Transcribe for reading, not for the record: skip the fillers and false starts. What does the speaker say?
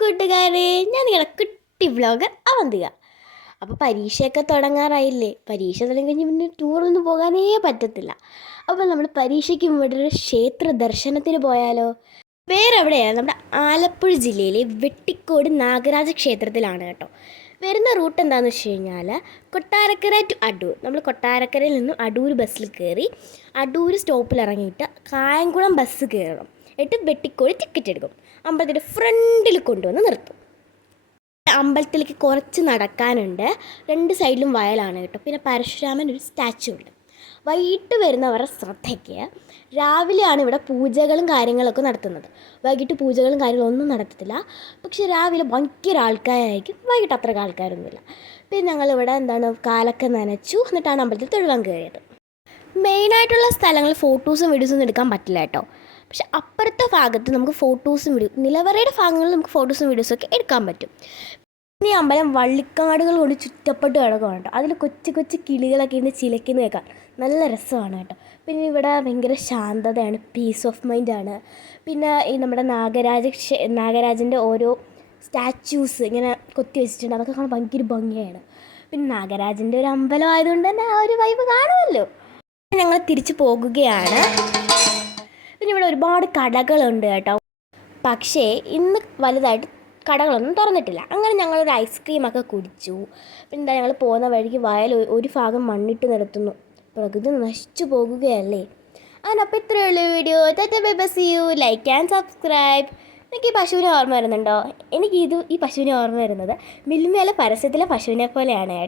കൂട്ടുകാരെ, ഞാൻ നിങ്ങളുടെ കുട്ടി വ്ളോഗർ അവന്തിക. അപ്പോൾ പരീക്ഷയൊക്കെ തുടങ്ങാറായില്ലേ? പരീക്ഷ തുടങ്ങി കഴിഞ്ഞ് പിന്നെ ടൂറൊന്നും പോകാനേ പറ്റത്തില്ല. അപ്പോൾ നമ്മൾ പരീക്ഷയ്ക്ക് ഇവിടെ ഒരു ക്ഷേത്ര ദർശനത്തിന് പോയാലോ? വേറെ എവിടെയാണ്? നമ്മുടെ ആലപ്പുഴ ജില്ലയിലെ വെട്ടിക്കോട് നാഗരാജ ക്ഷേത്രത്തിലാണ് കേട്ടോ. വരുന്ന റൂട്ട് എന്താണെന്ന് വെച്ച് കഴിഞ്ഞാൽ കൊട്ടാരക്കര ടു അടൂർ. നമ്മൾ കൊട്ടാരക്കരയിൽ നിന്നും അടൂർ ബസ്സിൽ കയറി അടൂർ സ്റ്റോപ്പിൽ ഇറങ്ങിയിട്ട് കായംകുളം ബസ് കയറണം. എന്നിട്ട് വെട്ടിക്കോട് ടിക്കറ്റ് എടുക്കും. അമ്പലത്തിൻ്റെ ഫ്രണ്ടിൽ കൊണ്ടുവന്ന് നിർത്തും. അമ്പലത്തിലേക്ക് കുറച്ച് നടക്കാനുണ്ട്. രണ്ട് സൈഡിലും വയലാണ് കേട്ടോ. പിന്നെ പരശുരാമൻ ഒരു സ്റ്റാച്ചു ഉണ്ട്. വൈകിട്ട് വരുന്നവരുടെ ശ്രദ്ധയ്ക്ക് രാവിലെയാണ് ഇവിടെ പൂജകളും കാര്യങ്ങളൊക്കെ നടത്തുന്നത്. വൈകിട്ട് പൂജകളും കാര്യങ്ങളൊന്നും നടത്തത്തില്ല. പക്ഷേ രാവിലെ ഭയങ്കര ആൾക്കാരായിരിക്കും. വൈകിട്ട് അത്ര ആൾക്കാരൊന്നുമില്ല. പിന്നെ ഞങ്ങളിവിടെ കാലൊക്കെ നനച്ചു. എന്നിട്ടാണ് അമ്പലത്തിൽ തൊഴുവാൻ കയറിയത്. മെയിനായിട്ടുള്ള സ്ഥലങ്ങൾ ഫോട്ടോസും വീഡിയോസൊന്നും എടുക്കാൻ പറ്റില്ല കേട്ടോ. പക്ഷെ അപ്പുറത്തെ ഭാഗത്ത് നമുക്ക് ഫോട്ടോസും നിലവറയുടെ ഭാഗങ്ങളിൽ നമുക്ക് ഫോട്ടോസും വീഡിയോസൊക്കെ എടുക്കാൻ പറ്റും. ഈ അമ്പലം വള്ളിക്കാടുകൾ കൊണ്ട് ചുറ്റപ്പെട്ട് കിടക്കുകയാണ് കേട്ടോ. അതിൽ കൊച്ചു കൊച്ചു കിളികളൊക്കെ ഇന്ന് ചിലയ്ക്കുന്ന കേൾക്കാൻ നല്ല രസമാണ് കേട്ടോ. പിന്നെ ഇവിടെ ഭയങ്കര ശാന്തതയാണ്, പീസ് ഓഫ് മൈൻഡാണ്. പിന്നെ ഈ നമ്മുടെ നാഗരാജൻ്റെ ഓരോ സ്റ്റാച്യൂസ് ഇങ്ങനെ കൊത്തി വെച്ചിട്ടുണ്ട്. അതൊക്കെ കാണാൻ ഭയങ്കര ഭംഗിയാണ്. പിന്നെ നാഗരാജൻ്റെ ഒരു അമ്പലം ആയതുകൊണ്ട് തന്നെ ആ ഒരു വൈബ് കാണുമല്ലോ. ഞങ്ങൾ തിരിച്ചു പോകുകയാണ്. പിന്നെ ഇവിടെ ഒരുപാട് കടകളുണ്ട് കേട്ടോ. പക്ഷേ ഇന്ന് വലുതായിട്ട് കടകളൊന്നും തുറന്നിട്ടില്ല. അങ്ങനെ ഞങ്ങളൊരു ഐസ്ക്രീമൊക്കെ കുടിച്ചു. പിന്നെ ഞങ്ങൾ പോകുന്ന വഴിക്ക് വയൽ ഒരു ഭാഗം മണ്ണിട്ട് നിരത്തുന്നു. പ്രകൃതി നശിച്ചു പോകുകയല്ലേ. അപ്പോൾ ഇത്രയേ ഉള്ളൂ video. See you. Like and subscribe. എനിക്ക് ഈ പശുവിനെ ഓർമ്മ വരുന്നുണ്ടോ? ഈ പശുവിനെ ഓർമ്മ വരുന്നത് മിൽമയിലെ പരസ്യത്തിലെ പശുവിനെ പോലെയാണ്.